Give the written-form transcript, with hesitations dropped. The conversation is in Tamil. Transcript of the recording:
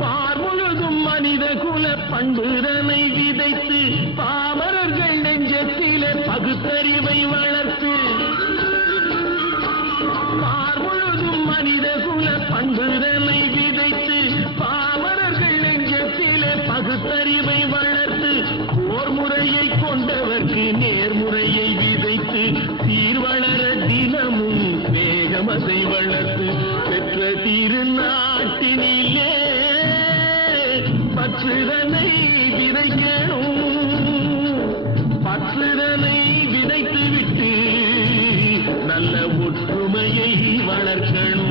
பார் முழுதும் மனித குல பண்புதனை விதைத்து பாமரர்கள் நெஞ்சத்திலே பகுத்தறிவை வளர்த்து பார் முழுதும் மனித குல பண்புதனை விதைத்து பாமரர்கள் நெஞ்சத்திலே பகுத்தறிவை வளர்த்து போர் முறையை கொண்டவர்க்கு நேர்முறையை விதைத்து சீர் வளர தினமும் வேகமதை வளர்த்து பெற்ற திருநாட்டினிலே பற்றுதனை விதைக்கணும் பற்றுதனை விதைத்து விட்டு நல்ல ஒற்றுமையை வளர்க்கணும்